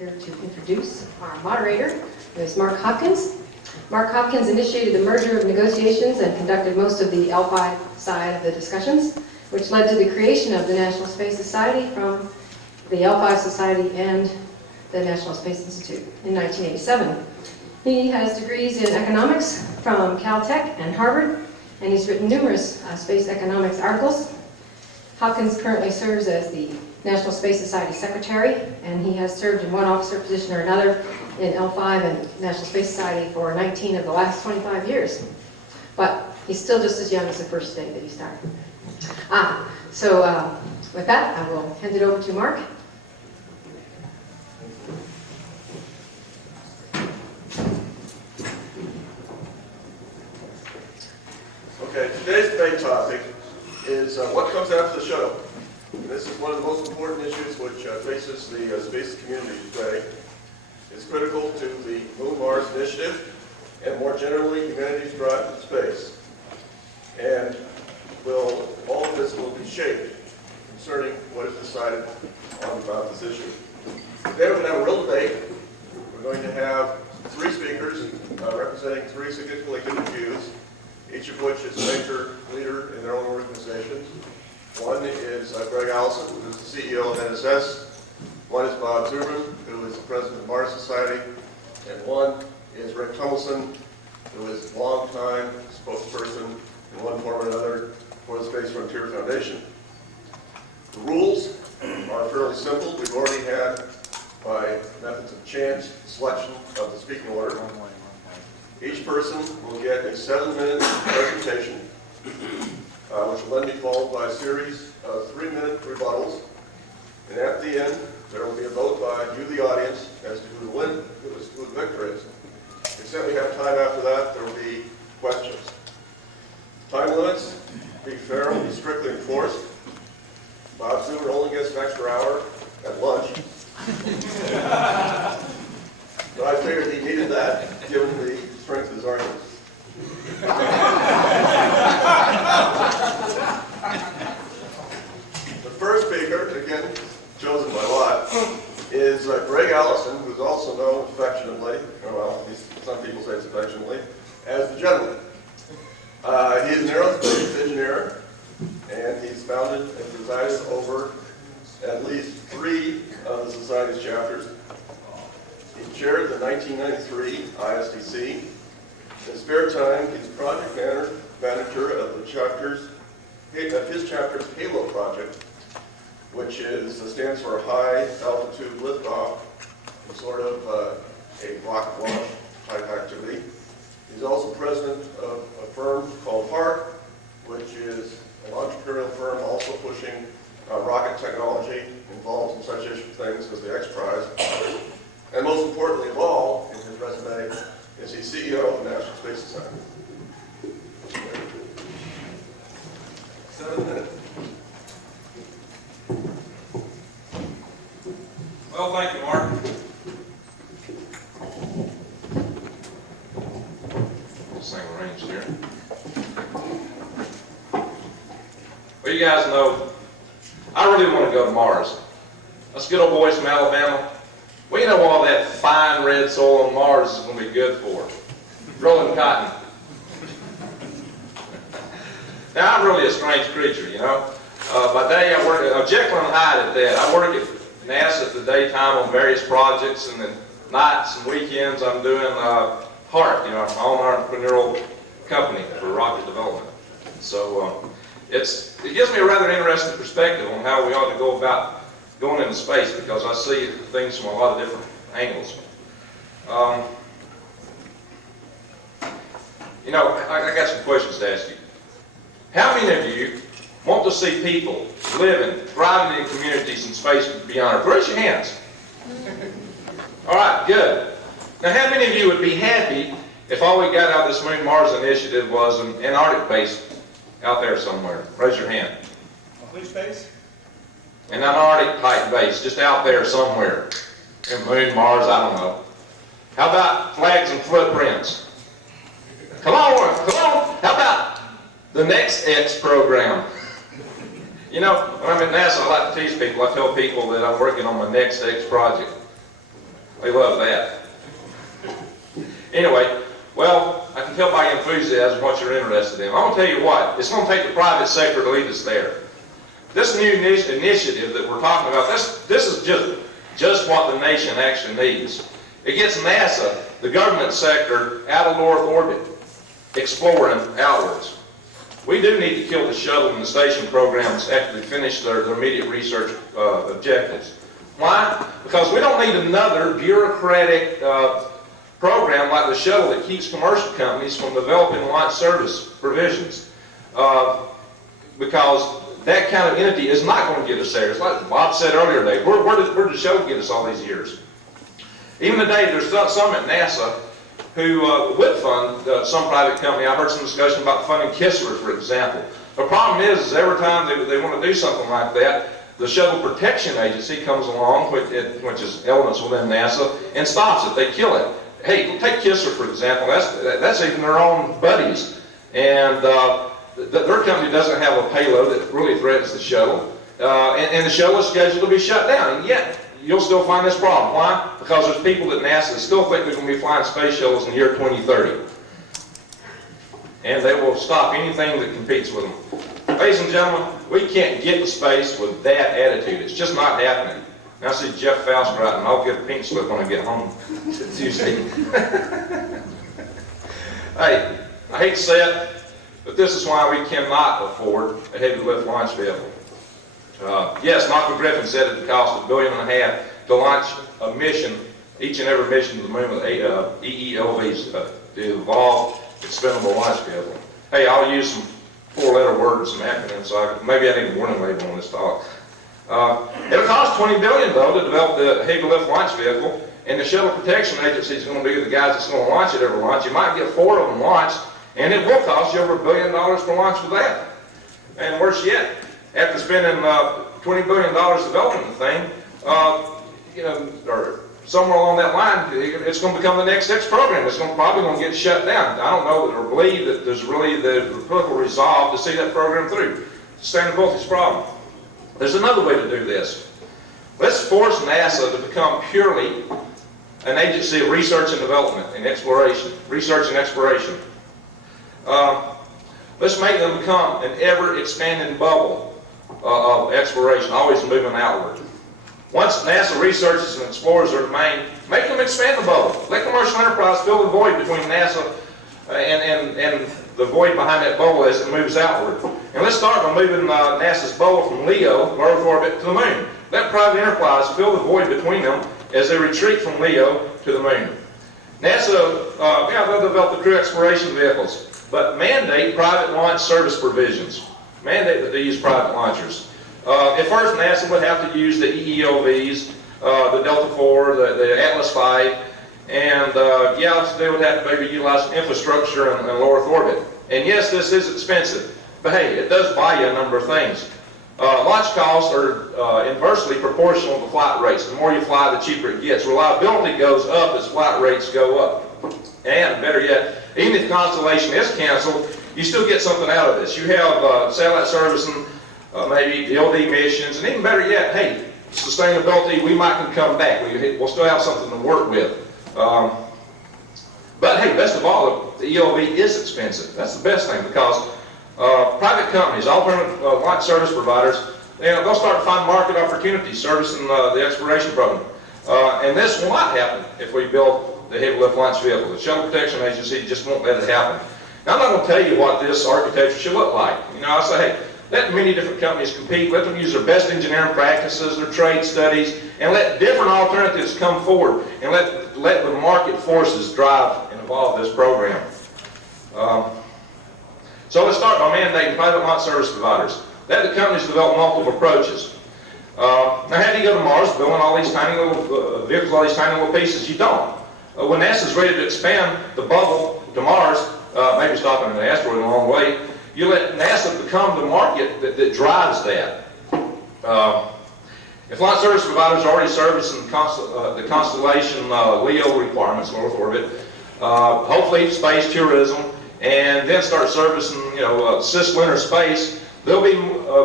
here to introduce our moderator, who is Mark Hopkins. Mark Hopkins initiated the merger of negotiations and conducted most of the L5 side of the discussions, which led to the creation of the National Space Society from the L5 Society and the National Space Institute in 1987. He has degrees in economics from Caltech and Harvard, and he's written numerous space economics articles. Hopkins currently serves as the National Space Society Secretary, and he has served in one officer position or another in L5 and National Space Society for 19 of the last 25 years. But he's still just as young as the first day that he started. So with that, I will hand it over to Mark. Okay, today's debate topic is what comes after the shuttle. This is one of the most important issues which faces the space community today. It's critical to the Moon-Mars initiative and more generally humanity's drive to space. And all of this will be shaped concerning what is decided about this issue. Today we're going to have a real debate. We're going to have three speakers representing three significantly different views, each of which is a major leader in their own organizations. One is Alison, who is the CEO of NSS. One is Bob Zubrin, who is the president of the Mars Society. And one is Rick Tumlinson, who is a long-time spokesperson in one form or another for the Space Frontier Foundation. The rules are fairly simple. We've already had, by methods of chance, selection of the speaking order. Each person will get a 7-minute presentation, which will then be followed by a series of 3-minute rebuttals. And at the end, there will be a vote by you, the audience, as to who the victor is. To the extent we have time after that, there will be questions. Time limits, to be fair, will be strictly enforced. Bob Zubrin only gets an extra hour at lunch. But I figured he needed that, given the strength of his arguments. The first speaker, again, chosen by lot, is Greg Alison, who's also known affectionately, well, at least some people say it's affectionately, as the gentleman. He is an aerospace engineer, and he's founded and presided over at least 3 of the Society's chapters. He chaired the 1993 ISDC. In his spare time, he's project manager of his chapter's HALO project, which stands for High Altitude Liftoff, sort of a rocket launch type activity. He's also president of a firm called HART, which is an entrepreneurial firm also pushing rocket technology involved in such things as the X Prize. And most importantly of all, in his resume, is he's CEO of the National Space Society. 7 minutes. Well, thank you, Mark. This thing arranged here. Well, you guys know, I really want to go to Mars. Us good old boys from Alabama, we know all that fine red soil on Mars is going to be good for. Growing cotton. Now, I'm really a strange creature, you know. By day, I work at Jekyll and Hyde at that. I work at NASA at the daytime on various projects, and then nights and weekends I'm doing HART, you know, my own entrepreneurial company for rocket development. So it gives me a rather interesting perspective on how we ought to go about going into space, because I see things from a lot of different angles. You know, I got some questions to ask you. How many of you want to see people living, thriving in communities in space beyond Earth? Raise your hands. All right, good. Now, how many of you would be happy if all we got out of this Moon-Mars initiative was an Antarctic base out there somewhere? Raise your hand. Which base? An Antarctic type base, just out there somewhere. In Moon-Mars, I don't know. How about flags and footprints? Come on, come on. How about the next X program? You know, when I'm at NASA, I like to tease people. I tell people that I'm working on my next X project. They love that. Anyway, well, I can tell by your enthusiasm what you're interested in. I'm going to tell you what, it's going to take the private sector to lead us there. This new initiative that we're talking about, this is just what the nation actually needs. It gets NASA, the government sector, out of low Earth orbit, exploring outwards. We do need to kill the shuttle and the station programs after they finish their immediate research objectives. Why? Because we don't need another bureaucratic program like the shuttle that keeps commercial companies from developing launch service provisions. Because that kind of entity is not going to get us there. It's like Bob said earlier today, where did the shuttle get us all these years? Even today, there's some at NASA who would fund some private company. I've heard some discussion about funding Kistler, for example. The problem is every time they want to do something like that, the Shuttle Protection Agency comes along, which is elements within NASA, and stops it. They kill it. Hey, take Kistler, for example. That's even their own buddies. And their company doesn't have a payload that really threatens the shuttle. And the shuttle is scheduled to be shut down. And yet, you'll still find this problem. Why? Because there's people at NASA that still think they're going to be flying space shuttles in the year 2030. And they will stop anything that competes with them. Ladies and gentlemen, we can't get to space with that attitude. It's just not happening. Now I see Jeff Faust writing, I'll get a pink slip when I get home Tuesday. Hey, I hate to say it, but this is why we cannot afford a heavy lift launch vehicle. Yes, Michael Griffin said it would cost $1.5 billion to launch a mission, each and every mission to the moon with EELVs, to evolve expendable launch vehicle. Hey, I'll use some four-letter words, some acronyms, so maybe I need a warning label on this talk. It'll cost $20 billion, though, to develop the heavy lift launch vehicle, and the Shuttle Protection Agency is going to be the guys that's going to launch it every launch. You might get 4 of them launched, and it will cost you over $1 billion per launch for that. And worse yet, after spending $20 billion developing the thing, or somewhere along that line, it's going to become the next X program. It's probably going to get shut down. I don't know or believe that there's really the political resolve to see that program through. Sustainability's problem. There's another way to do this. Let's force NASA to become purely an agency of research and development and exploration. Research and exploration. Let's make them become an ever-expanding bubble of exploration, always moving outward. Once NASA researches and explores their domain, make them expand the bubble. Let commercial enterprise fill the void between NASA and the void behind that bubble as it moves outward. And let's start by moving NASA's bubble from LEO, low Earth orbit, to the moon. Let private enterprise fill the void between them as they retreat from LEO to the moon. NASA, they'll develop the crew exploration vehicles, but mandate private launch service provisions. Mandate that they use private launchers. At first, NASA would have to use the EELVs, the Delta IV, the Atlas V, and they would have to maybe utilize some infrastructure in low Earth orbit. And yes, this is expensive, but hey, it does buy you a number of things. Launch costs are inversely proportional to flight rates. The more you fly, the cheaper it gets. Reliability goes up as flight rates go up. And better yet, even if Constellation is canceled, you still get something out of this. You have satellite servicing, maybe LD missions, and even better yet, hey, sustainability, we might can come back. We'll still have something to work with. But hey, best of all, the ELV is expensive. That's the best thing, because private companies, alternative launch service providers, they'll start to find market opportunities servicing the exploration program. And this will not happen if we build the heavy lift launch vehicle. The Shuttle Protection Agency just won't let it happen. Now, I'm not going to tell you what this architecture should look like. I say, hey, let many different companies compete, let them use their best engineering practices, their trade studies, and let different alternatives come forward, and let the market forces drive and evolve this program. So let's start by mandating private launch service providers. Let the companies develop multiple approaches. Now, how do you go to Mars building all these tiny little vehicles, all these tiny little pieces? You don't. When NASA's ready to expand the bubble to Mars, maybe stopping an asteroid a long way, you let NASA become the market that drives that. If launch service providers are already servicing the Constellation LEO requirements, low Earth orbit, hopefully space tourism, and then start servicing, cislunar space, they'll be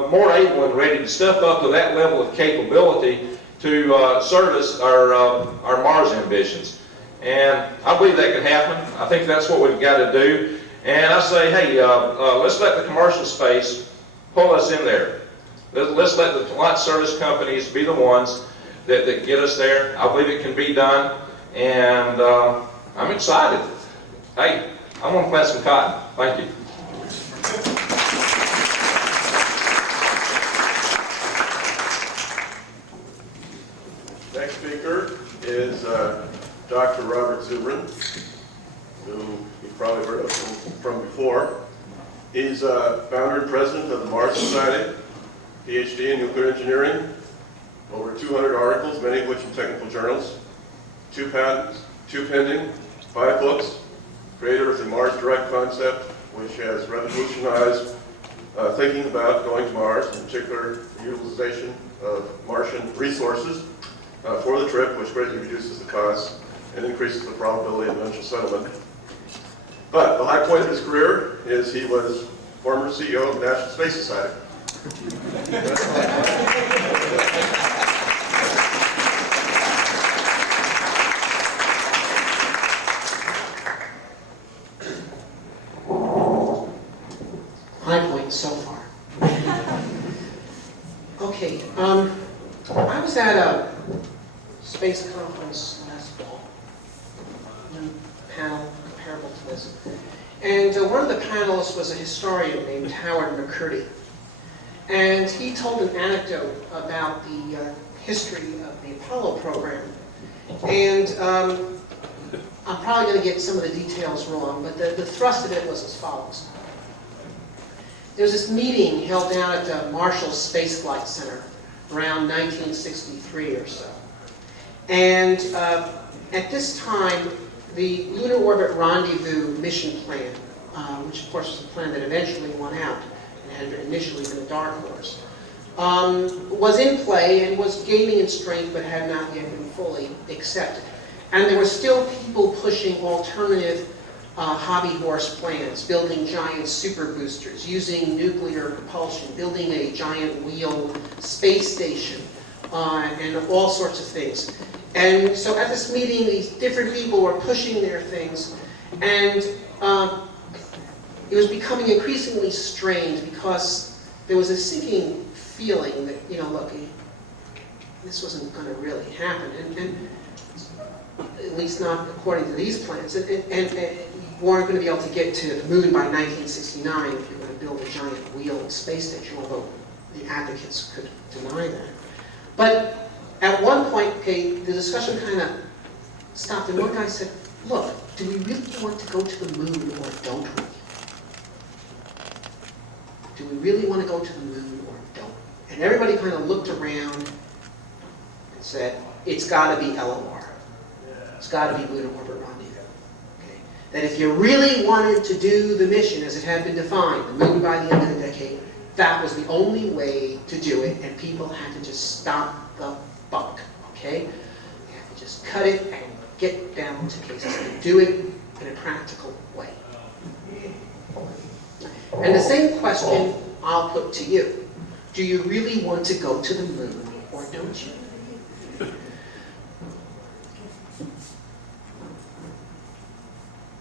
more able and ready to step up to that level of capability to service our Mars ambitions. And I believe that can happen. I think that's what we've got to do. And I say, hey, let's let the commercial space pull us in there. Let's let the launch service companies be the ones that get us there. I believe it can be done. And I'm excited. Hey, I want to plant some cotton. Thank you. Next speaker is Dr. Robert Zubrin, who you've probably heard of from before. He's founder and president of the Mars Society, PhD in nuclear engineering, over 200 articles, many of which in technical journals, 2 patents, 2 pending, 5 books, creator of the Mars Direct concept, which has revolutionized thinking about going to Mars, in particular the utilization of Martian resources for the trip, which greatly reduces the cost and increases the probability of eventual settlement. But the high point of his career is he was former CEO of the National Space Society. High point so far. Okay, I was at a space conference last fall, a panel comparable to this, and one of the panelists was a historian named Howard McCurdy, and he told an anecdote about the history of the Apollo program, and I'm probably going to get some of the details wrong, but the thrust of it was as follows. There was this meeting held down at the Marshall Space Flight Center around 1963 or so. And at this time, the Lunar Orbit Rendezvous mission plan, which of course was a plan that eventually won out and had initially been a dark horse, was in play and was gaining in strength but had not yet been fully accepted. And there were still people pushing alternative hobby horse plans, building giant super boosters, using nuclear propulsion, building a giant wheel space station, and all sorts of things. And so at this meeting, these different people were pushing their things, and it was becoming increasingly strained because there was a sinking feeling that, you know, look, this wasn't going to really happen, and at least not according to these plans. And you weren't going to be able to get to the moon by 1969 if you were going to build a giant wheeled space station, although the advocates could deny that. But at one point, okay, the discussion kind of stopped, and one guy said, look, do we really want to go to the moon or don't we? Do we really want to go to the moon or don't? And everybody kind of looked around and said, it's got to be LOR. It's got to be Lunar Orbit Rendezvous. Okay? That if you really wanted to do the mission as it had been defined, the moon by the end of the decade, that was the only way to do it, and people had to just stop the buck. Okay? They had to just cut it and get down to cases and do it in a practical way. And the same question I'll put to you. Do you really want to go to the moon or don't you?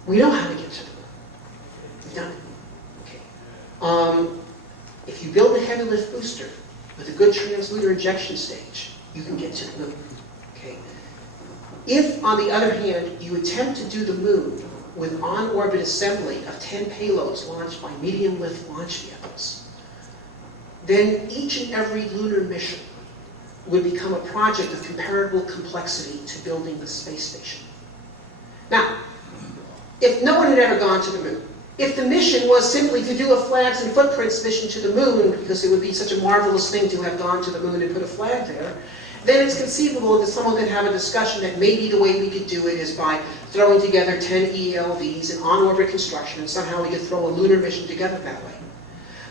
We know how to get to the moon. We've done it. Okay. If you build a heavy lift booster with a good translunar injection stage, you can get to the moon. Okay. If, on the other hand, you attempt to do the moon with on-orbit assembly of 10 payloads launched by medium-lift launch vehicles, then each and every lunar mission would become a project of comparable complexity to building the space station. Now, if no one had ever gone to the moon, if the mission was simply to do a flags and footprints mission to the moon, because it would be such a marvelous thing to have gone to the moon and put a flag there, then it's conceivable that someone could have a discussion that maybe the way we could do it is by throwing together 10 ELVs and on-orbit construction, and somehow we could throw a lunar mission together that way.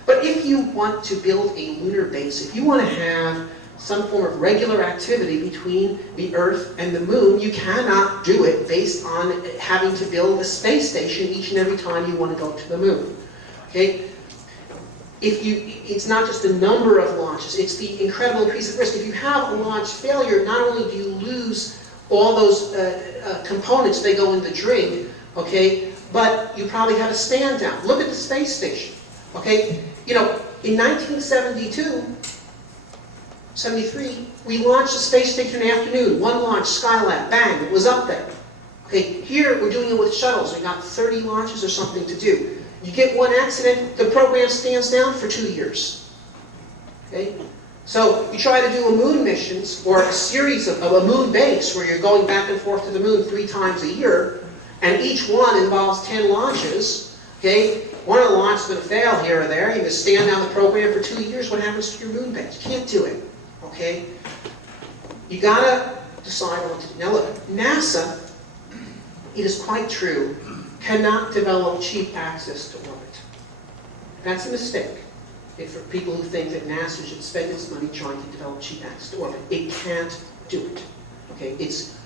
But if you want to build a lunar base, if you want to have some form of regular activity between the Earth and the moon, you cannot do it based on having to build a space station each and every time you want to go to the moon. Okay? it's not just the number of launches, it's the incredible increase of risk. If you have a launch failure, not only do you lose all those components, they go in the drink, okay, but you probably have a stand down. Look at the space station, okay? You know, in 1972, 73, we launched the space station in the afternoon. One launch, Skylab, bang, it was up there. Okay, here we're doing it with shuttles. We got 30 launches or something to do. You get one accident, the program stands down for 2 years. Okay? So you try to do a moon missions or a series of a moon base where you're going back and forth to the moon 3 times a year, and each one involves 10 launches. Okay? One of the launches is going to fail here or there. You're going to stand down the program for 2 years. What happens to your moon base? You can't do it. Okay? You got to decide what to do. Now look, NASA, it is quite true, cannot develop cheap access to orbit. That's a mistake. For people who think that NASA should spend its money trying to develop cheap access to orbit. It can't do it. Okay? It's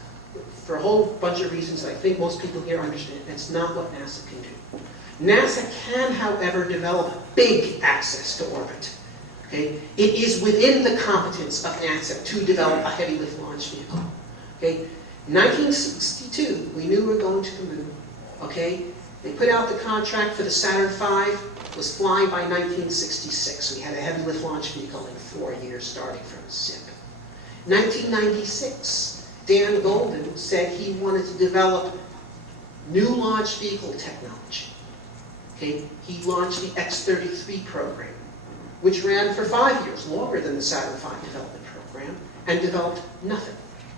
for a whole bunch of reasons I think most people here understand. That's not what NASA can do. NASA can, however, develop big access to orbit. Okay? It is within the competence of NASA to develop a heavy lift launch vehicle. Okay? 1962, we knew we were going to the moon. Okay? They put out the contract for the Saturn V, was flying by 1966. We had a heavy lift launch vehicle in 4 years, starting from zip. 1996, Dan Golden said he wanted to develop new launch vehicle technology. Okay? He launched the X-33 program, which ran for 5 years, longer than the Saturn V development program, and developed nothing.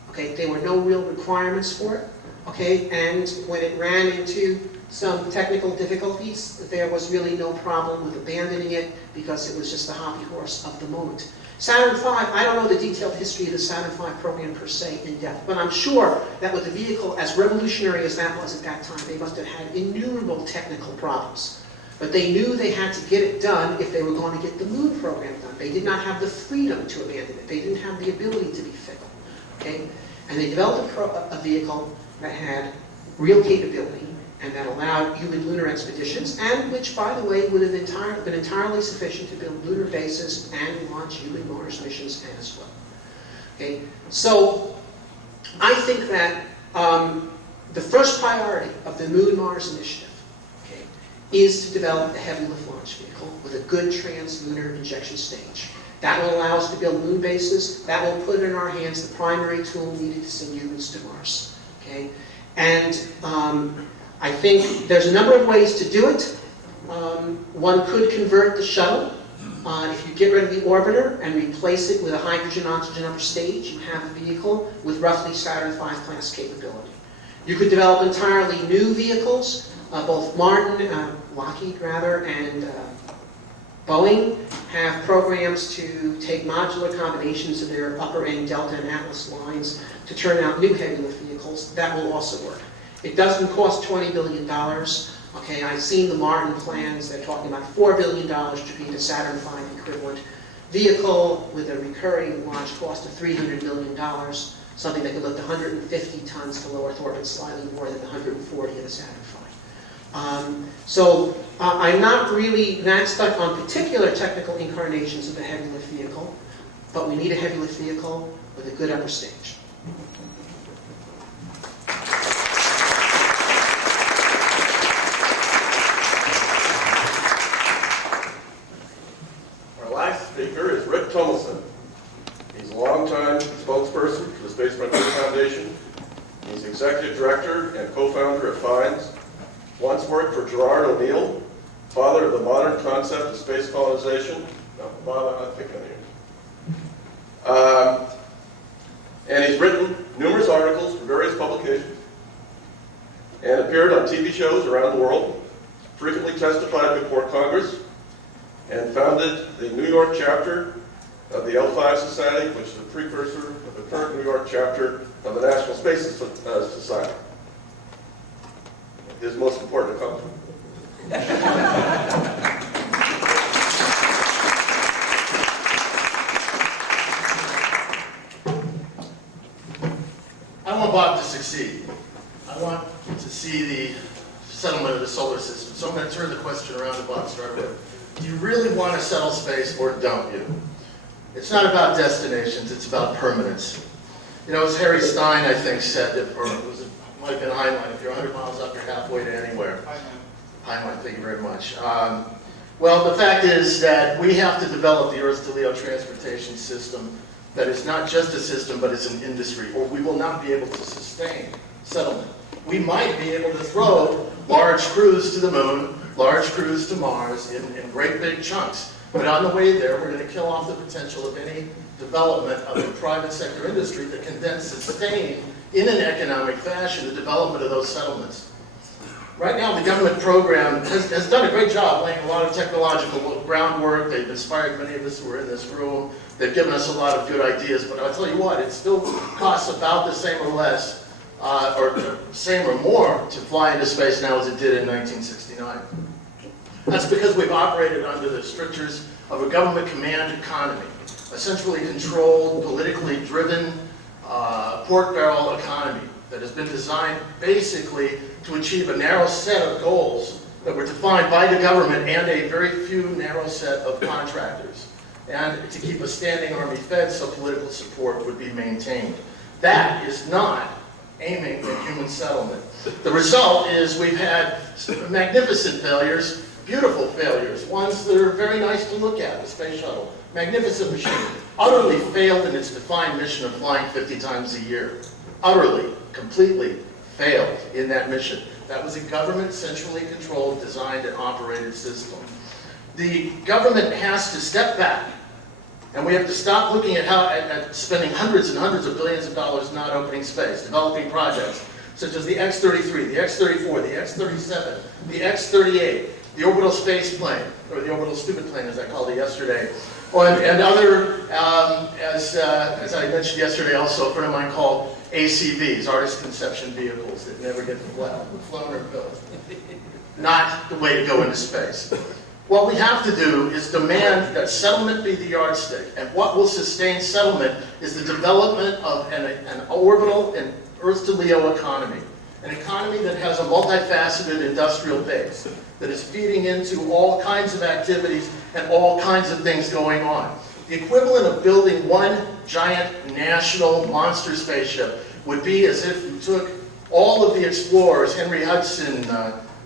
Okay? There were no real requirements for it. Okay? And when it ran into some technical difficulties, there was really no problem with abandoning it because it was just the hobby horse of the moment. Saturn V, I don't know the detailed history of the Saturn V program per se in depth, but I'm sure that with a vehicle as revolutionary as that was at that time, they must have had innumerable technical problems. But they knew they had to get it done if they were going to get the moon program done. They did not have the freedom to abandon it. They didn't have the ability to be fickle. Okay? And they developed a vehicle that had real capability and that allowed human lunar expeditions, and which, by the way, would have been entirely sufficient to build lunar bases and launch human Mars missions as well. Okay? So I think that the first priority of the Moon-Mars initiative, okay, is to develop a heavy lift launch vehicle with a good trans-lunar injection stage. That will allow us to build moon bases. That will put in our hands the primary tool needed to send humans to Mars. Okay? And I think there's a number of ways to do it. One could convert the shuttle. If you get rid of the orbiter and replace it with a hydrogen-oxygen upper stage, you have a vehicle with roughly Saturn V class capability. You could develop entirely new vehicles. Both Lockheed rather, and Boeing have programs to take modular combinations of their upper end Delta and Atlas lines to turn out new heavy lift vehicles. That will also work. It doesn't cost $20 billion. Okay, I've seen the Martin plans. They're talking about $4 billion to create a Saturn V equivalent vehicle with a recurring launch cost of $300 million, something that could lift 150 tons to low Earth orbit, slightly more than 140 of the Saturn V. So I'm not really that stuck on particular technical incarnations of the heavy lift vehicle, but we need a heavy lift vehicle with a good upper stage. Speaker is Tumlinson. He's a longtime spokesperson for the Space Frontier Foundation. He's executive director and co-founder of FINDS. Once worked for Gerard O'Neill, father of the modern concept of space colonization. No, Bob, I think I knew. And he's written numerous articles for various publications and appeared on TV shows around the world, frequently testified before Congress, and founded the New York chapter of the L5 Society, which is the precursor of the current New York chapter of the National Space Society. His most important accomplishment. I want Bob to succeed. I want to see the settlement of the solar system. So I'm going to turn the question around to Bob, start with do you really want to settle space or don't you? It's not about destinations, it's about permanence. You know, as Harry Stein, I think, said, or it might have been Heinlein, if you're 100 miles up, you're halfway to anywhere. Heinlein, thank you very much. Well, the fact is that we have to develop the Earth to Leo transportation system that is not just a system, but it's an industry, or we will not be able to sustain settlement. We might be able to throw large crews to the moon, large crews to Mars in great big chunks. But on the way there, we're going to kill off the potential of any development of the private sector industry that can then sustain, in an economic fashion, the development of those settlements. Right now, the government program has done a great job laying a lot of technological groundwork. They've inspired many of us who are in this room. They've given us a lot of good ideas, but I'll tell you what, it still costs about the same or less, or same or more, to fly into space now as it did in 1969. That's because we've operated under the strictures of a government command economy, a centrally controlled, politically driven pork barrel economy that has been designed basically to achieve a narrow set of goals that were defined by the government and a very few narrow set of contractors, and to keep a standing army fed so political support would be maintained. That is not aiming at human settlement. The result is we've had magnificent failures, beautiful failures, ones that are very nice to look at, the space shuttle. Magnificent machine, utterly failed in its defined mission of flying 50 times a year. Utterly, completely failed in that mission. That was a government centrally controlled, designed, and operated system. The government has to step back, and we have to stop looking at spending hundreds and hundreds of billions of dollars not opening space, developing projects such as the X-33, the X-34, the X-37, the X-38, the orbital space plane, or the orbital stupid plane as I called it yesterday, and other, as I mentioned yesterday also, a friend of mine called ACVs, Artist Conception Vehicles, that never get flown or built. Not the way to go into space. What we have to do is demand that settlement be the yardstick, and what will sustain settlement is the development of an orbital and Earth to Leo economy. An economy that has a multifaceted industrial base, that is feeding into all kinds of activities and all kinds of things going on. The equivalent of building one giant national monster spaceship would be as if you took all of the explorers, Henry Hudson,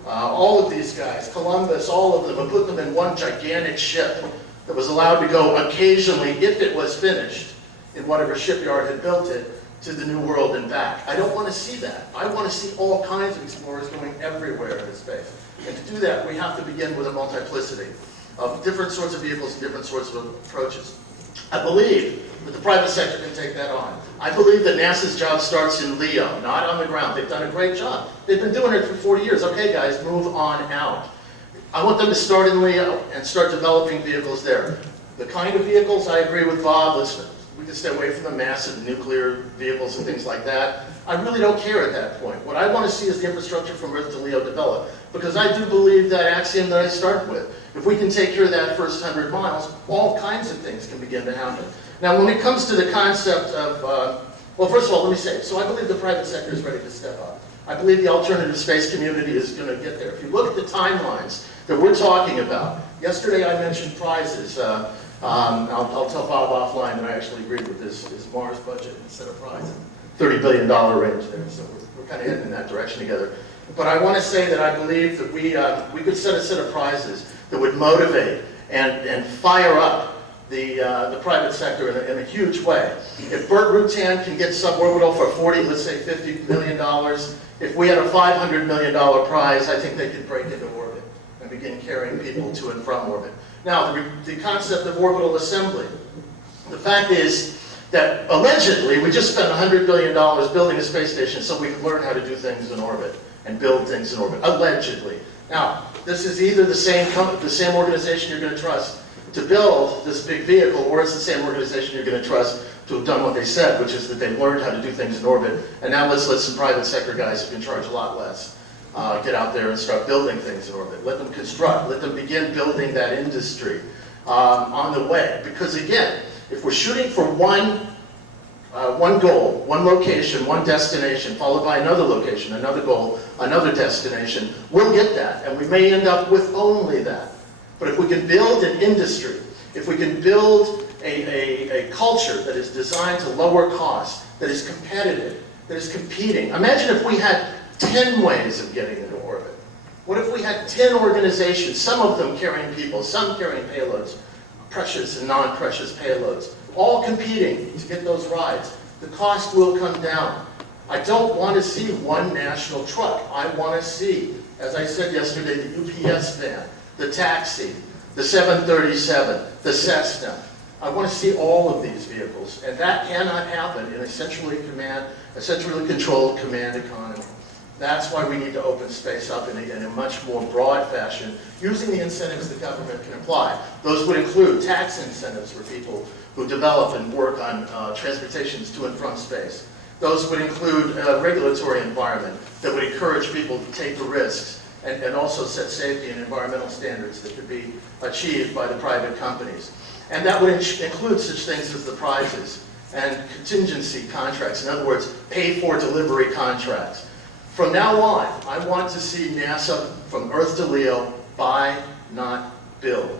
all of these guys, Columbus, all of them, and put them in one gigantic ship that was allowed to go occasionally, if it was finished, in whatever shipyard had built it, to the New World and back. I don't want to see that. I want to see all kinds of explorers going everywhere in space. And to do that, we have to begin with a multiplicity of different sorts of vehicles and different sorts of approaches. I believe that the private sector can take that on. I believe that NASA's job starts in LEO, not on the ground. They've done a great job. They've been doing it for 40 years. Okay, guys, move on out. I want them to start in LEO and start developing vehicles there. The kind of vehicles, I agree with Bob, listen, we can stay away from the massive nuclear vehicles and things like that. I really don't care at that point. What I want to see is the infrastructure from Earth to Leo develop, because I do believe that axiom that I started with. If we can take care of that first 100 miles, all kinds of things can begin to happen. Now, when it comes to the concept of, well, first of all, let me say, so I believe the private sector is ready to step up. I believe the alternative space community is going to get there. If you look at the timelines that we're talking about, yesterday I mentioned prizes. I'll tell Bob offline that I actually agreed with this Mars budget instead of prize. $30 billion range there, so we're kind of heading in that direction together. But I want to say that I believe that we could set a set of prizes that would motivate and fire up the private sector in a huge way. If Burt Rutan can get suborbital for 40, let's say $50 million, if we had a $500 million prize, I think they could break into orbit and begin carrying people to and from orbit. Now, the concept of orbital assembly. The fact is that allegedly we just spent $100 billion building a space station so we could learn how to do things in orbit and build things in orbit. Allegedly. Now, this is either the same organization you're going to trust to build this big vehicle, or it's the same organization you're going to trust to have done what they said, which is that they've learned how to do things in orbit, and now let's let some private sector guys who can charge a lot less get out there and start building things in orbit. Let them construct, let them begin building that industry on the way. Because again, if we're shooting for one goal, one location, one destination, followed by another location, another goal, another destination, we'll get that, and we may end up with only that. But if we can build an industry, if we can build a culture that is designed to lower costs, that is competitive, that is competing. Imagine if we had 10 ways of getting into orbit. What if we had 10 organizations, some of them carrying people, some carrying payloads, precious and non-precious payloads, all competing to get those rides? The cost will come down. I don't want to see one national truck. I want to see, as I said yesterday, the UPS van, the taxi, the 737, the Cessna. I want to see all of these vehicles, and that cannot happen in a centrally controlled command economy. That's why we need to open space up in a much more broad fashion, using the incentives the government can apply. Those would include tax incentives for people who develop and work on transportations to and from space. Those would include a regulatory environment that would encourage people to take the risks and also set safety and environmental standards that could be achieved by the private companies. And that would include such things as the prizes and contingency contracts. In other words, pay for delivery contracts. From now on, I want to see NASA from Earth to Leo buy, not build.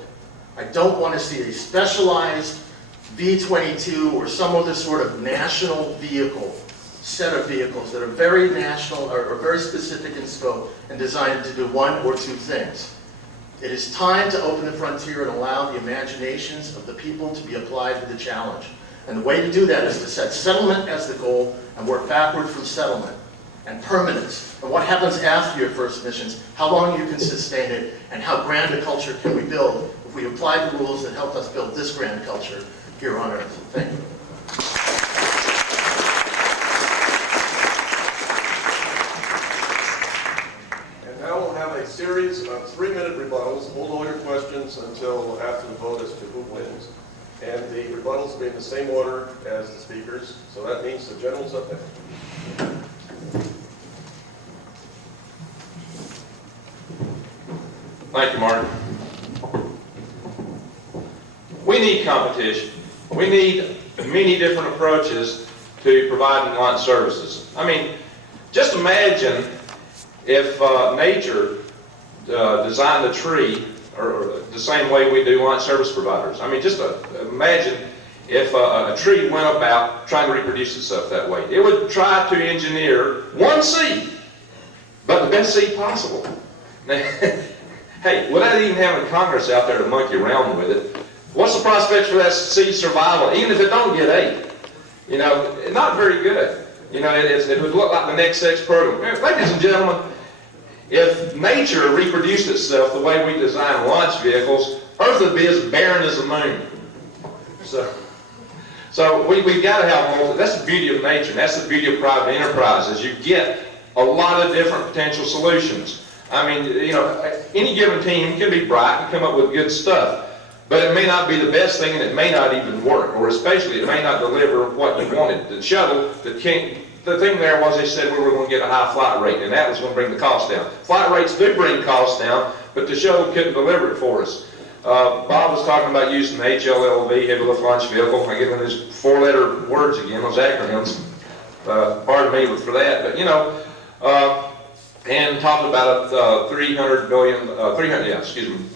I don't want to see a specialized V-22 or some other sort of national vehicle, set of vehicles that are very national or very specific in scope and designed to do one or two things. It is time to open the frontier and allow the imaginations of the people to be applied to the challenge. And the way to do that is to set settlement as the goal and work backward from settlement and permanence. And what happens after your first missions, how long you can sustain it, and how grand a culture can we build if we apply the rules that help us build this grand culture here on Earth. Thank you. A series of 3-minute rebuttals. Hold all your questions until after the vote as to who wins. And the rebuttals will be in the same order as the speakers. So that means the general's up there. Thank you, Mark. We need competition. We need many different approaches to providing launch services. I mean, just imagine if nature designed a tree or the same way we do launch service providers. I mean, just imagine if a tree went about trying to reproduce itself that way. It would try to engineer one seed, but the best seed possible. Hey, without even having Congress out there to monkey around with it, what's the prospects for that seed survival, even if it don't get 8? You know, not very good. You know, it would look like the Next Sex program. Ladies and gentlemen, if nature reproduced itself the way we design launch vehicles, Earth would be as barren as the moon. So we've got to have more. That's the beauty of nature, and that's the beauty of private enterprise, is you get a lot of different potential solutions. I mean, you know, any given team can be bright and come up with good stuff, but it may not be the best thing, and it may not even work, or especially it may not deliver what you wanted. The shuttle, the thing there was they said we were going to get a high flight rate, and that was going to bring the cost down. Flight rates do bring costs down, but the shuttle couldn't deliver it for us. Bob was talking about using the HLLV, Heavy Lift Launch Vehicle. I get into those 4-letter words again, those acronyms. Pardon me for that, but you know, and talked about a $300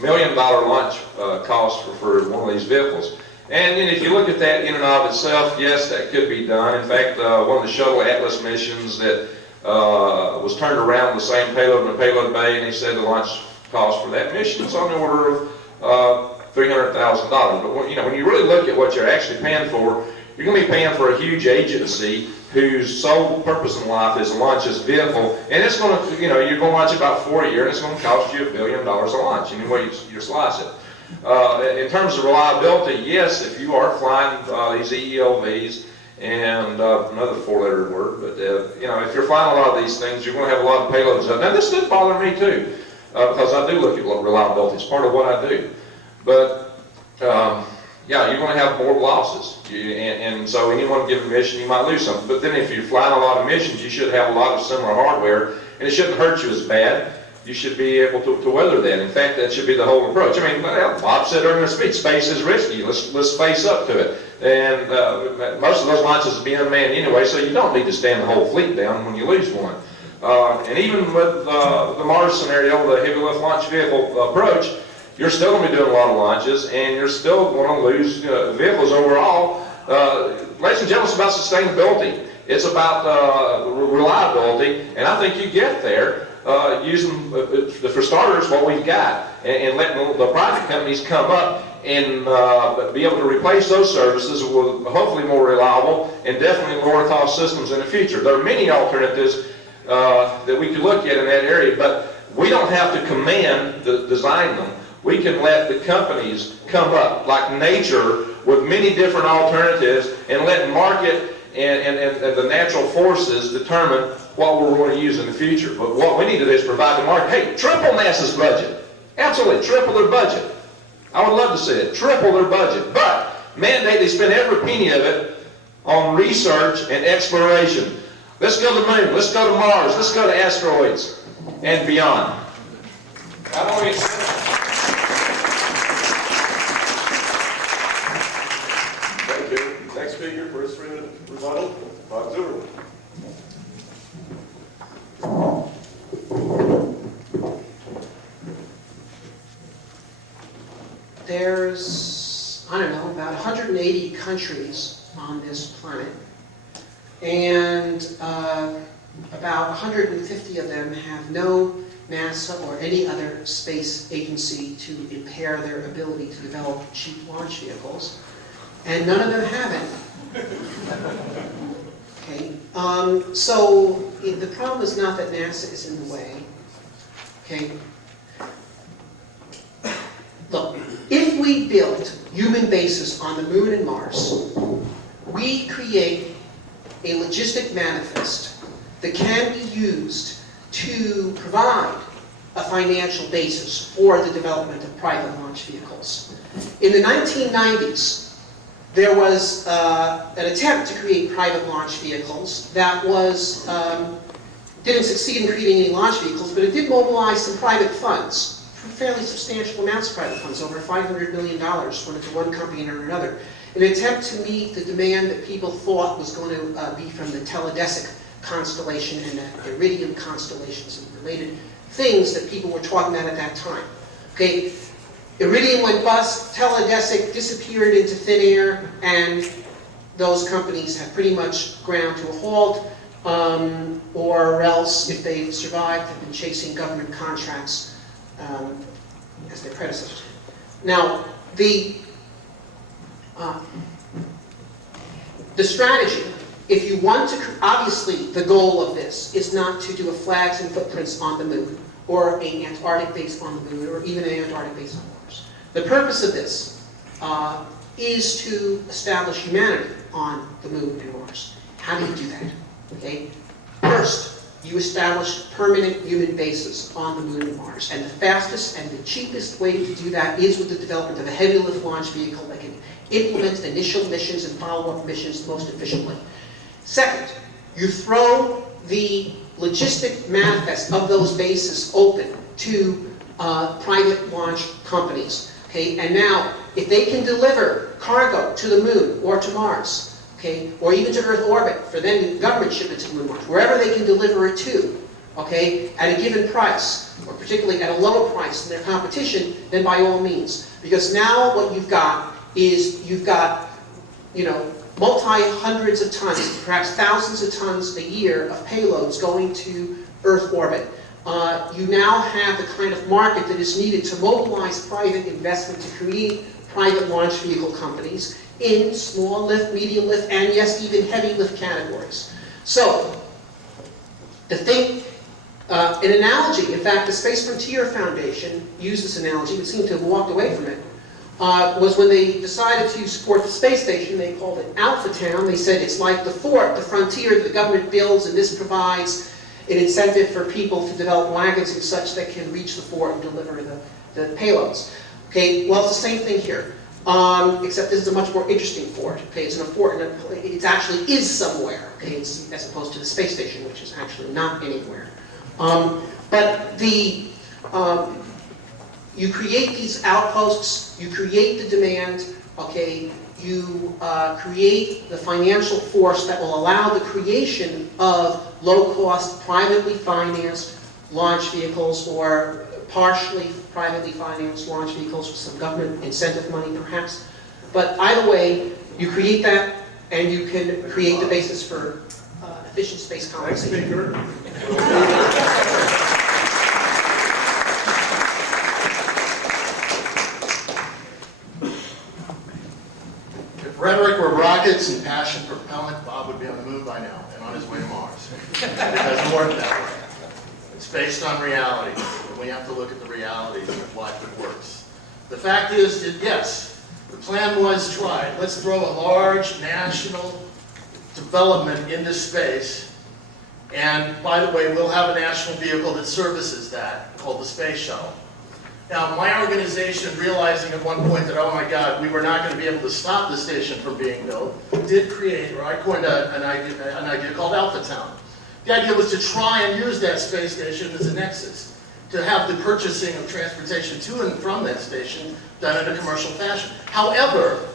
million launch cost for one of these vehicles. And then if you look at that in and of itself, yes, that could be done. In fact, one of the shuttle Atlas missions that was turned around the same payload in the payload bay, and he said the launch cost for that mission is on the order of $300,000. But when you really look at what you're actually paying for, you're going to be paying for a huge agency whose sole purpose in life is to launch this vehicle, and it's going to, you're going to launch about 4 a year, and it's going to cost you $1 billion a launch, any way you slice it. In terms of reliability, yes, if you are flying these EELVs and another 4-letter word, but if you're flying a lot of these things, you're going to have a lot of payloads up. Now, this did bother me too, because I do look at reliability. It's part of what I do. But yeah, you're going to have more losses, and so in any one given mission, you might lose something. But then if you're flying a lot of missions, you should have a lot of similar hardware, and it shouldn't hurt you as bad. You should be able to weather that. In fact, that should be the whole approach. I mean, Bob said earlier in the speech, space is risky. Let's face up to it. And most of those launches will be unmanned anyway, so you don't need to stand the whole fleet down when you lose one. And even with the Mars scenario, the Heavy Lift Launch Vehicle approach, you're still going to be doing a lot of launches, and you're still going to lose vehicles overall. Ladies and gentlemen, it's about sustainability. It's about reliability, and I think you get there using, for starters, what we've got, and letting the private companies come up and be able to replace those services with hopefully more reliable and definitely lower cost systems in the future. There are many alternatives that we could look at in that area, but we don't have to design them. We can let the companies come up like nature with many different alternatives and let market and the natural forces determine what we're going to use in the future. But what we need to do is provide the market. Hey, triple NASA's budget. Absolutely, triple their budget. I would love to see it. Triple their budget. But mandate they spend every penny of it on research and exploration. Let's go to the moon. Let's go to Mars. Let's go to asteroids and beyond. How long is it? Thank you. Next speaker for his 3-minute rebuttal, Bob Zubrin. There's, I don't know, about 180 countries on this planet, and about 150 of them have no NASA or any other space agency to impair their ability to develop cheap launch vehicles, and none of them have it. Okay, so the problem is not that NASA is in the way. Okay. Look, if we build human bases on the moon and Mars, we create a logistic manifest that can be used to provide a financial basis for the development of private launch vehicles. In the 1990s, there was an attempt to create private launch vehicles that didn't succeed in creating any launch vehicles, but it did mobilize some private funds. Fairly substantial amounts of private funds, over $500 million, went into one company or another, in an attempt to meet the demand that people thought was going to be from the teledesic constellation and the Iridium constellations and related things that people were talking about at that time. Okay, Iridium went bust, teledesic disappeared into thin air, and those companies have pretty much ground to a halt, or else, if they survived, have been chasing government contracts as their predecessors. Now, the strategy, if you want to, obviously the goal of this is not to do a flags and footprints on the moon, or an Antarctic base on the moon, or even an Antarctic base on Mars. The purpose of this is to establish humanity on the moon and Mars. How do you do that? Okay? First, you establish permanent human bases on the moon and Mars. And the fastest and the cheapest way to do that is with the development of a heavy lift launch vehicle that can implement initial missions and follow-up missions most efficiently. Second, you throw the logistic manifest of those bases open to private launch companies. Okay? And now, if they can deliver cargo to the moon or to Mars, okay, or even to Earth orbit, for then government shipment to the moon, Mars, wherever they can deliver it to, okay, at a given price, or particularly at a lower price than their competition, then by all means. Because now what you've got is, multi-hundreds of tons, perhaps thousands of tons a year of payloads going to Earth orbit. You now have the kind of market that is needed to mobilize private investment to create private launch vehicle companies in small lift, medium lift, and yes, even heavy lift categories. So, an analogy, in fact, the Space Frontier Foundation used this analogy, but seemed to have walked away from it, was when they decided to support the space station. They called it Alpha Town. They said it's like the fort, the frontier that the government builds, and this provides an incentive for people to develop wagons and such that can reach the fort and deliver the payloads. Okay, well, it's the same thing here. Except this is a much more interesting fort. Okay, it's in a fort, and it actually is somewhere. Okay, as opposed to the space station, which is actually not anywhere. But you create these outposts, you create the demand. Okay, you create the financial force that will allow the creation of low-cost, privately financed launch vehicles or partially privately financed launch vehicles with some government incentive money perhaps. But either way, you create that and you can create the basis for efficient space Next compensation. speaker. If rhetoric were rockets and passion propellant, Bob would be on the moon by now and on his way to Mars. It doesn't work that way. It's based on reality. We have to look at the realities of what works. The fact is that, yes, the plan was tried. Let's throw a large national development into space. And by the way, we'll have a national vehicle that services that, called the Space Shuttle. Now, my organization, realizing at one point that, oh my God, we were not going to be able to stop the station from being built, did create, or I coined an idea called Alpha Town. The idea was to try and use that space station as a nexus, to have the purchasing of transportation to and from that station done in a commercial fashion. However,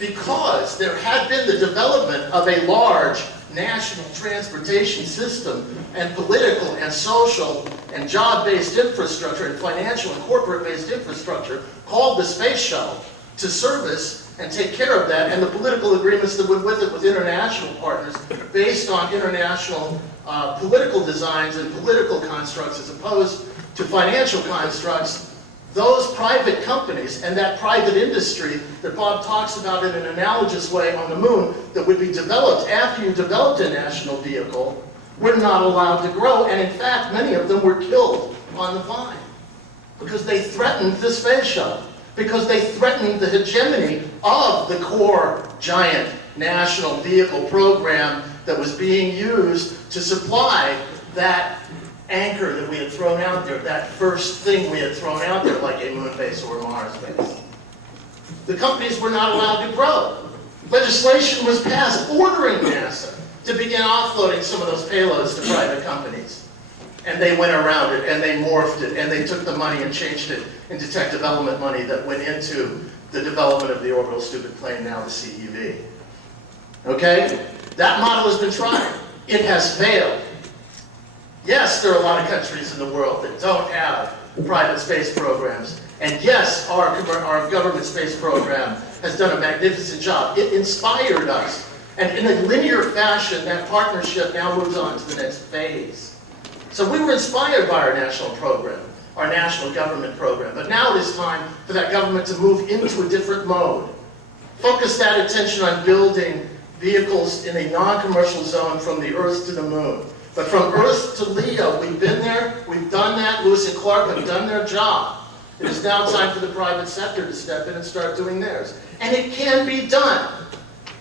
because there had been the development of a large national transportation system and political and social and job-based infrastructure and financial and corporate-based infrastructure called the Space Shuttle to service and take care of that, and the political agreements that went with it with international partners based on international political designs and political constructs as opposed to financial constructs. Those private companies and that private industry that Bob talks about in an analogous way on the moon that would be developed after you developed a national vehicle were not allowed to grow, and in fact many of them were killed on the vine because they threatened the space shuttle, because they threatened the hegemony of the core giant national vehicle program that was being used to supply that anchor that we had thrown out there, that first thing we had thrown out there, like a moon base or a Mars base. The companies were not allowed to grow. Legislation was passed ordering NASA to begin offloading some of those payloads to private companies. And they went around it, and they morphed it, and they took the money and changed it into tech development money that went into the development of the orbital stupid plane, now the CEV. Okay? That model has been tried. It has failed. Yes, there are a lot of countries in the world that don't have private space programs. And yes, our government space program has done a magnificent job. It inspired us. And in a linear fashion, that partnership now moves on to the next phase. So we were inspired by our national program, our national government program. But now it is time for that government to move into a different mode. Focus that attention on building vehicles in a non-commercial zone from the Earth to the moon. But from Earth to Leo, we've been there, we've done that. Lewis and Clark have done their job. It is now time for the private sector to step in and start doing theirs. And it can be done.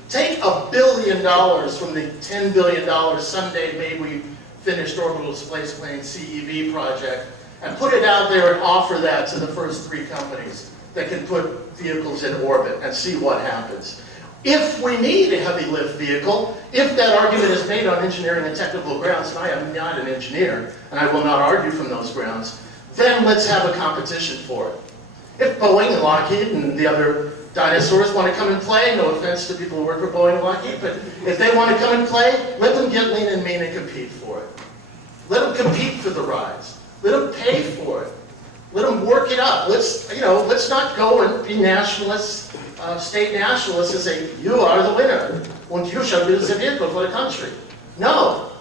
Take $1 billion from the $10 billion someday maybe finished orbital space plane CEV project and put it out there and offer that to the first 3 companies that can put vehicles in orbit and see what happens. If we need a heavy lift vehicle, if that argument is made on engineering and technical grounds, and I am not an engineer, and I will not argue from those grounds, then let's have a competition for it. If Boeing and Lockheed and the other dinosaurs want to come and play, no offense to people who work for Boeing and Lockheed, but if they want to come and play, let them get lean and mean and compete for it. Let them compete for the rides. Let them pay for it. Let them work it up. Let's not go and be nationalists, state nationalists, and say, you are the winner, and you shall build a vehicle for the country. No.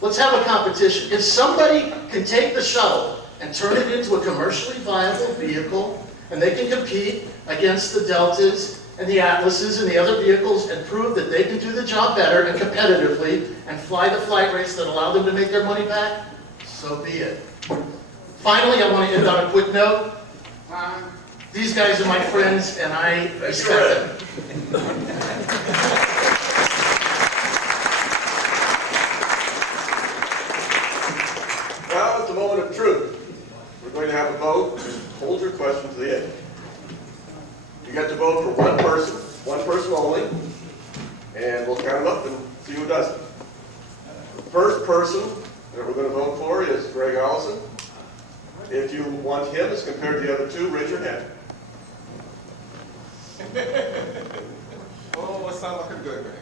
Let's have a competition. If somebody can take the shuttle and turn it into a commercially viable vehicle, and they can compete against the Deltas and the Atlases and the other vehicles and prove that they can do the job better and competitively and fly the flight rates that allow them to make their money back, so be it. Finally, I want to end on a quick note. These guys are my friends, and I respect them. Now is the moment of truth. We're going to have a vote, and hold your question to the end. You get to vote for one person only, and we'll count them up and see who does it. The first person that we're going to vote for is Greg Alison. If you want him as compared to the other 2, raise your hand. Oh, it sounds like a good man.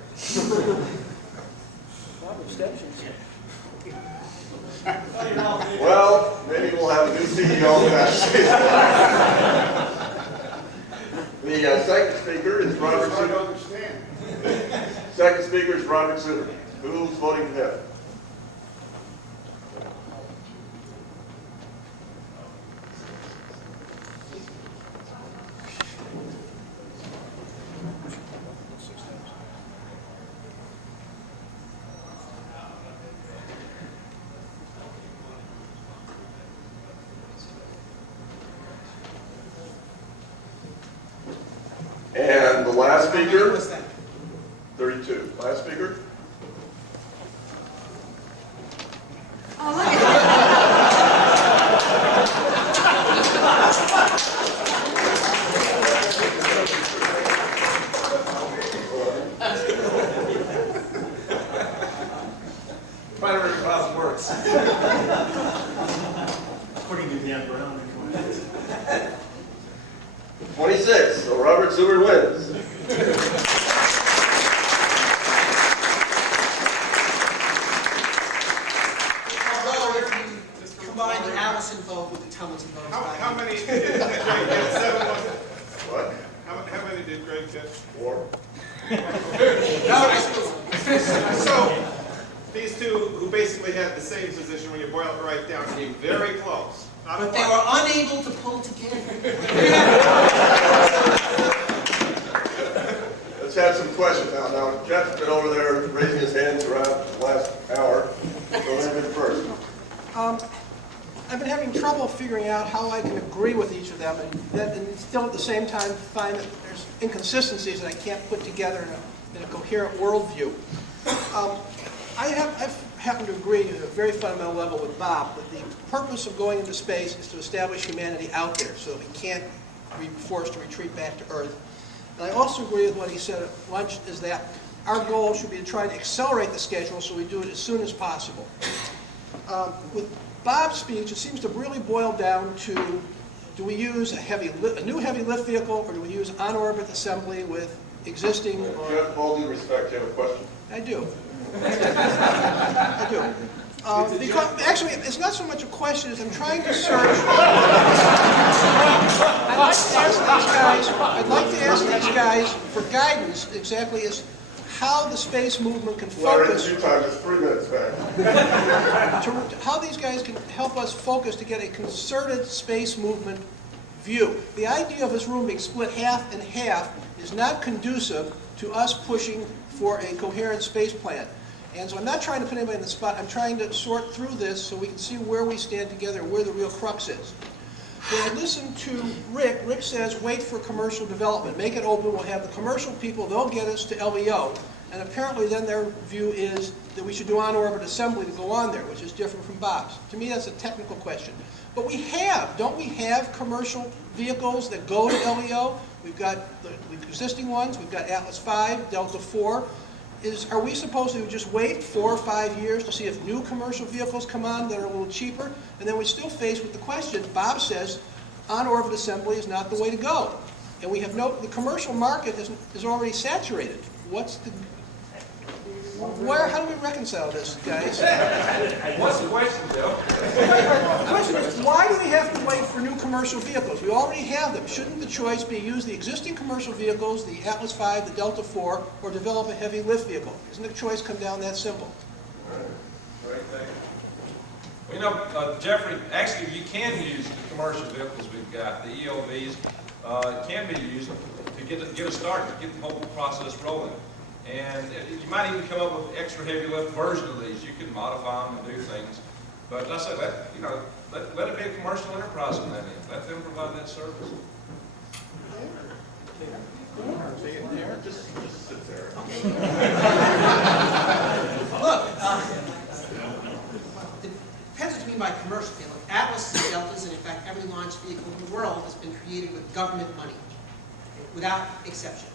Well, maybe we'll have a new CEO fast. The second speaker is Robert Zubrin. Second speaker is Robert Zubrin. Who's voting for him? And the last speaker, What's that? 32. Last speaker? Primary class works. According to Dan Brown. 26. So Robert Zubrin wins. Although if you combine the Alison vote with the Tumlinson vote, How many did Greg get? 7 was it? What? How many did Greg get? 4. So, these two who basically had the same position when you boil it right down came very close. Not but they quite. were unable to pull together. Let's have some questions now. Now, Jeff's been over there raising his hand throughout the last hour. So let him in first. I've been having trouble figuring out how I can agree with each of them and still at the same time find that there's inconsistencies that I can't put together in a coherent worldview. I happen to agree at a very fundamental level with Bob that the purpose of going into space is to establish humanity out there so that we can't be forced to retreat back to Earth. And I also agree with what he said at lunch, is that our goal should be to try to accelerate the schedule so we do it as soon as possible. With Bob's speech, it seems to really boil down to, do we use a new heavy lift vehicle, or do we use on-orbit assembly with existing? Jeff, with all due respect, you have a question? I do. I do. Because, actually, it's not so much a question as I'm trying to search. I'd like to ask these guys for guidance exactly as how the space movement can focus. Two times, it's 3 minutes back. How these guys can help us focus to get a concerted space movement view. The idea of this room being split half and half is not conducive to us pushing for a coherent space plan. And so I'm not trying to put anybody in the spot. I'm trying to sort through this so we can see where we stand together, where the real crux is. When I listen to Rick says wait for commercial development. Make it open. We'll have the commercial people. They'll get us to LEO. And apparently then their view is that we should do on-orbit assembly to go on there, which is different from Bob's. To me, that's a technical question. But don't we have commercial vehicles that go to LEO? We've got the existing ones. We've got Atlas V, Delta IV. Are we supposed to just wait 4 or 5 years to see if new commercial vehicles come on that are a little cheaper? And then we're still faced with the question, Bob says, on-orbit assembly is not the way to go. And we have the commercial market is already saturated. How do we reconcile this, guys? What's the question, Bill? The question is, why do we have to wait for new commercial vehicles? We already have them. Shouldn't the choice be use the existing commercial vehicles, the Atlas V, the Delta IV, or develop a heavy lift vehicle? Doesn't the choice come down that simple? Right, thank you. Well, you know, Jeffrey, actually you can use the commercial vehicles we've got, the ELVs, can be used to get a start, to get the whole process rolling. And you might even come up with extra heavy lift version of these. You can modify them and do things. But I say let it be a commercial enterprise on that end. Let them provide that service. Just sit there. Look, it depends what you mean by commercial vehicle. Atlas, Deltas, and in fact every launch vehicle in the world has been created with government money, without exception.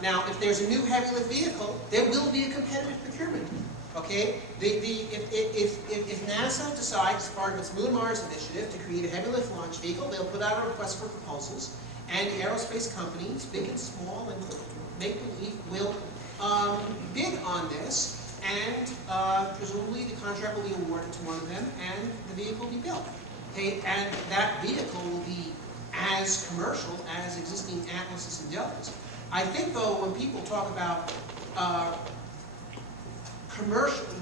Now, if there's a new heavy lift vehicle, there will be a competitive procurement. Okay, if NASA decides, as part of its Moon Mars initiative, to create a heavy lift launch vehicle, they'll put out a request for proposals, and aerospace companies, big and small, and make-believe, will bid on this. and presumably the contract will be awarded to one of them, and the vehicle will be built. Okay, and that vehicle will be as commercial as existing Atlases and Deltas. I think, though, when people talk about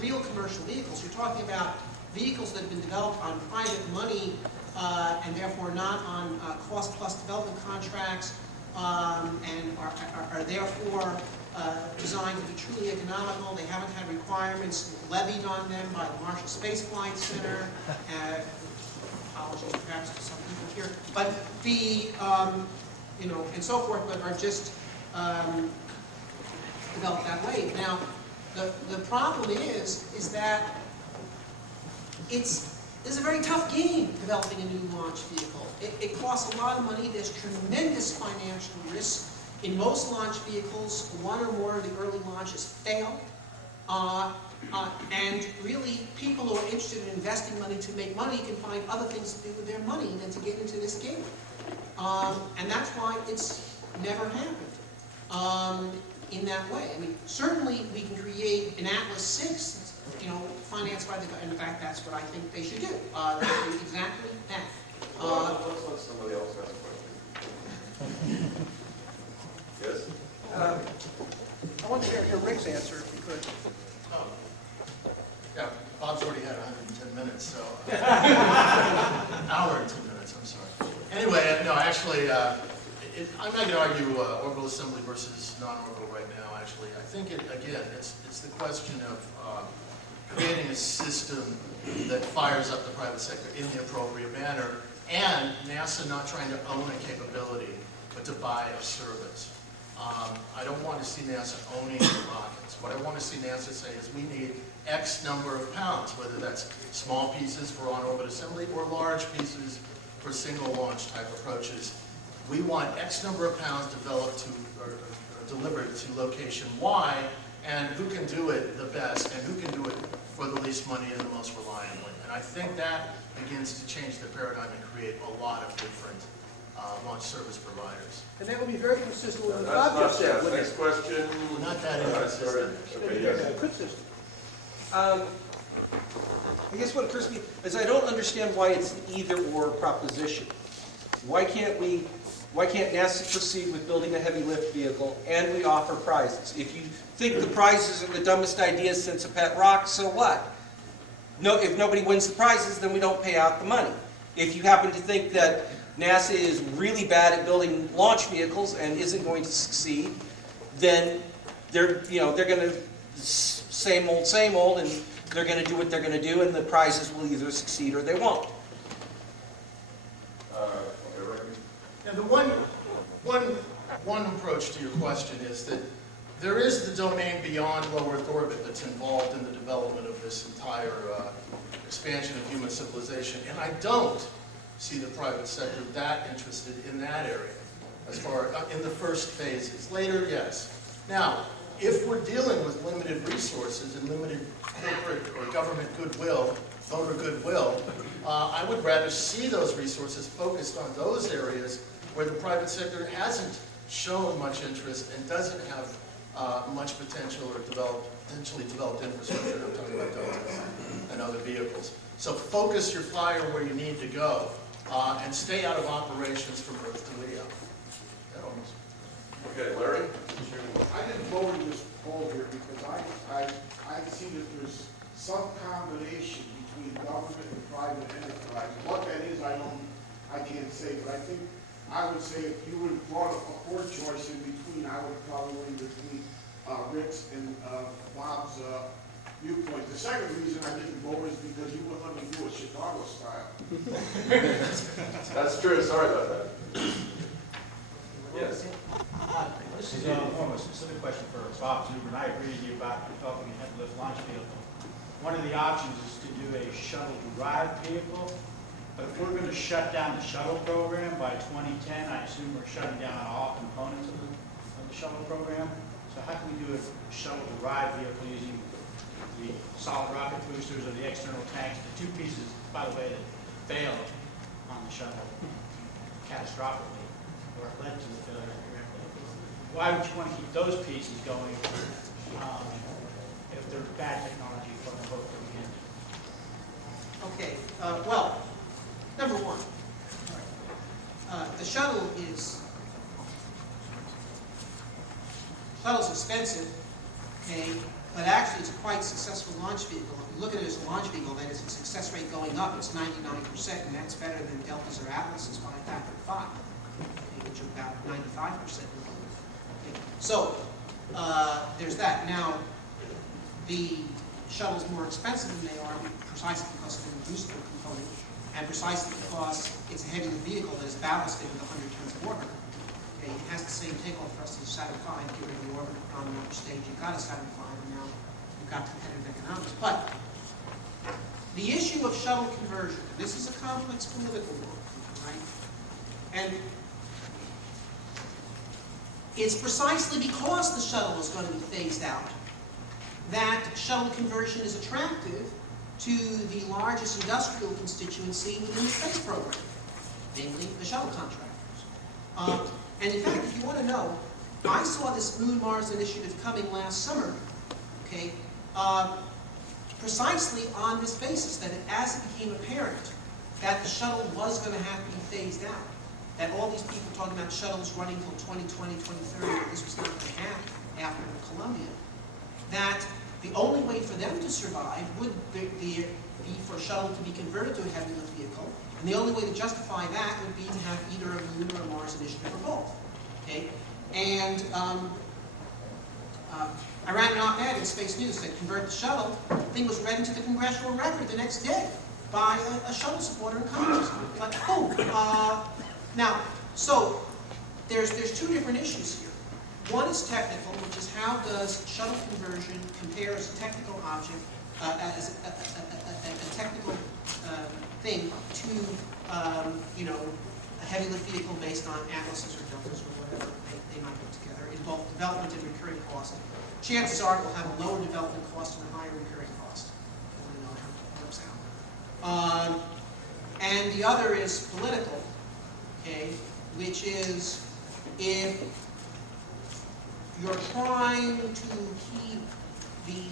real commercial vehicles, you're talking about vehicles that have been developed on private money and therefore not on cost-plus development contracts, and are therefore designed to be truly economical. They haven't had requirements levied on them by the Marshall Space Flight Center. Apologies perhaps to some people here, but the and so forth, but are just developed that way. Now, the problem is that it's a very tough game developing a new launch vehicle. It costs a lot of money. There's tremendous financial risk. In most launch vehicles, one or more of the early launches fail. And really, people who are interested in investing money to make money can find other things to do with their money than to get into this game. And that's why it's never happened in that way. I mean, certainly we can create an Atlas 6, financed by the government. In fact, that's what I think they should do. They should do exactly that. Let's let somebody else ask a question. Yes? I want to hear Rick's answer, if you could. Oh. Yeah, Bob's already had 110 minutes, so. Hour and 2 minutes, I'm sorry. Anyway, no, actually, I'm not going to argue orbital assembly versus non-orbital right now, actually. I think, again, it's the question of creating a system that fires up the private sector in the appropriate manner, and NASA not trying to own a capability, but to buy a service. I don't want to see NASA owning the rockets. What I want to see NASA say is we need X number of pounds, whether that's small pieces for on-orbit assembly or large pieces for single launch type approaches. We want X number of pounds developed to or delivered to location Y, and who can do it the best and who can do it for the least money and the most reliably. And I think that begins to change the paradigm and create a lot of different launch service providers. And that would be very consistent with what That's Bob not just said, yes. wouldn't Next it? question. We're not that inconsistent. Okay, yes. Good system. I guess what occurs to me is I don't understand why it's an either-or proposition. Why can't NASA proceed with building a heavy lift vehicle and we offer prizes? If you think the prizes are the dumbest idea since a pet rock, so what? No, if nobody wins the prizes, then we don't pay out the money. If you happen to think that NASA is really bad at building launch vehicles and isn't going to succeed, then they're going to same old, and they're going to do what they're going to do, and the prizes will either succeed or they won't. Okay, Rick. And the one approach to your question is that there is the domain beyond low Earth orbit that's involved in the development of this entire expansion of human civilization, and I don't see the private sector that interested in that area as far in the first phases. Later, yes. Now, if we're dealing with limited resources and limited corporate or government goodwill, donor goodwill, I would rather see those resources focused on those areas where the private sector hasn't shown much interest and doesn't have much potential or potentially developed infrastructure. I'm talking about Deltas and other vehicles. So focus your fire where you need to go and stay out of operations from Earth to Leo. Okay, Larry? I didn't vote in this poll here because I see that there's some combination between government and private enterprise. What that is, I can't say, but I would say if you would have brought a poor choice in between, I would probably between Rick's and Bob's viewpoint. The second reason I didn't vote is because you wouldn't let me do it Chicago style. That's true, sorry about that. Yes. This is more of a specific question for Bob Zubrin. I agree with you about developing a heavy lift launch vehicle. One of the options is to do a shuttle-derived vehicle, but if we're going to shut down the shuttle program by 2010, I assume we're shutting down all components of the shuttle program. So how can we do a shuttle-derived vehicle using the solid rocket boosters or the external tanks, the two pieces, by the way, that failed on the shuttle catastrophically, or led to the failure directly? Why would you want to keep those pieces going if there's bad technology from the boat coming in. Okay, well, number one, the shuttle's expensive, okay, but actually it's a quite successful launch vehicle. If you look at it as a launch vehicle, that is, its success rate going up, it's 99%, and that's better than Delta's or Atlas's by a factor of 5, okay, which are about 95%. Okay. So, there's that. Now, the shuttle's more expensive than they are precisely because of the reducible component, and precisely because it's a heavy vehicle that is ballasted with 100 tons of orbiter. Okay, it has the same takeoff thrust as a Saturn V, given the orbiter on the upper stage. You've got a Saturn V, and now you've got competitive economics. But the issue of shuttle conversion, this is a complex political one, right? And it's precisely because the shuttle is going to be phased out that shuttle conversion is attractive to the largest industrial constituency within the space program, namely the shuttle contractors. And in fact, if you want to know, I saw this Moon Mars initiative coming last summer, okay, precisely on this basis, that as it became apparent that the shuttle was going to have to be phased out, that all these people talking about shuttles running till 2020, 2030, this was not going to happen after Columbia, that the only way for them to survive would be for a shuttle to be converted to a heavy lift vehicle, and the only way to justify that would be to have either a Moon or a Mars initiative or both. Okay, and I ran an op-ed in Space News that convert the shuttle. The thing was read into the congressional record the next day by a shuttle supporter in Congress. Like, oh, now, so there's two different issues here. One is technical, which is how does shuttle conversion compare as a technical object, as a technical thing to, you know, a heavy lift vehicle based on Atlases or Deltas or whatever they might put together in both development and recurring cost. Chances are it will have a lower development cost and a higher recurring cost. I don't know how it works out. And the other is political, okay, which is if you're trying to keep the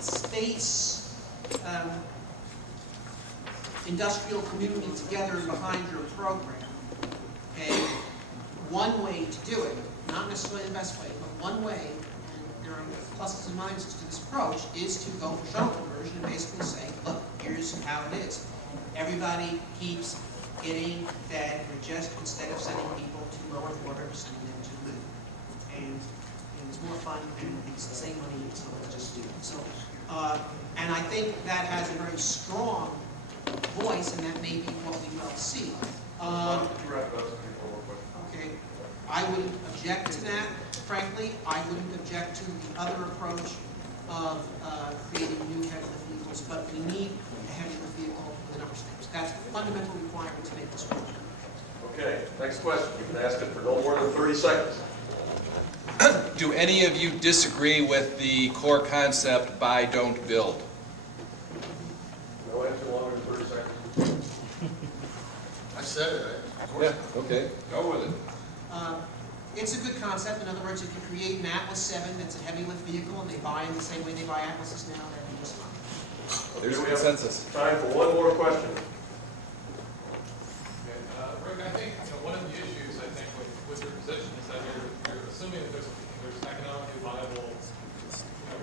space industrial community together behind your program, okay, one way to do it, not necessarily the best way, but one way, and there are pluses and minuses to this approach, is to go for shuttle conversion and basically say, look, here's how it is. Everybody keeps getting fed, or just instead of sending people to low Earth orbit, we're sending them to the moon. And it's more fun, and it's the same money, so let's just do it. So, and I think that has a very strong voice, and that may be what we will see. Okay, I wouldn't object to that, frankly. I wouldn't object to the other approach of creating new heavy lift vehicles, but we need a heavy lift vehicle with an upper stage. That's a fundamental requirement to make this work. Okay, next question. You can ask it for no more than 30 seconds. Do any of you disagree with the core concept, buy, don't build? No answer longer than 30 seconds. I said it, Yeah, okay, go with it. It's a good concept. In other words, if you create an Atlas 7 that's a heavy lift vehicle and they buy in the same way they buy Atlases now, that'd be just fine. There's Okay, we have consensus. time for one more question. Okay, Rick, I think one of the issues with your position is that you're assuming that there's economically viable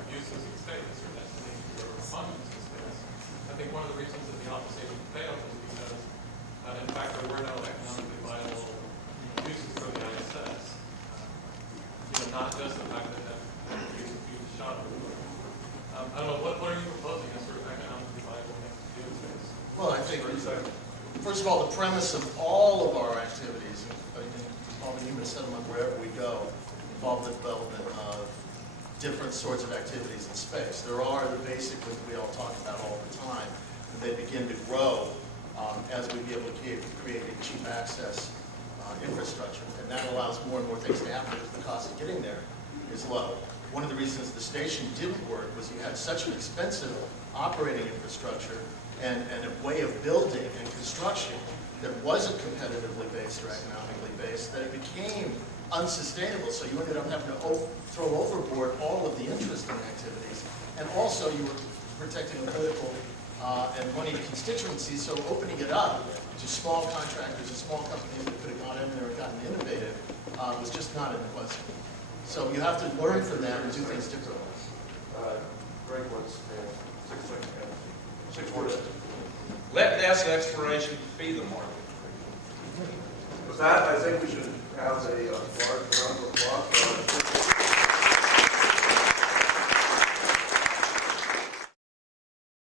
uses of space or destinations or functions of space. I think one of the reasons that the Alpha station failed is because, in fact, there were no economically viable uses for the ISS. Not just the fact that you use the shuttle. I don't know, what are you proposing as sort of economically viable things to do in space? Well, I think, first of all, the premise of all of our activities, on the human settlement, wherever we go, involve the development of different sorts of activities in space. There are the basic, which we all talk about all the time, and they begin to grow as we be able to create a cheap access infrastructure, and that allows more and more things to happen because the cost of getting there is low. One of the reasons the station didn't work was you had such an expensive operating infrastructure and a way of building and construction that wasn't competitively based or economically based, that it became unsustainable, so you ended up having to throw overboard all of the interesting activities. And also, you were protecting the political and money constituencies, so opening it up to small contractors and small companies that could have gone in there and gotten innovative was just not in the question. So you have to learn from that and do things differently. Greg wants 6 seconds. 6 words. Let NASA exploration be the market. With that, I think we should have a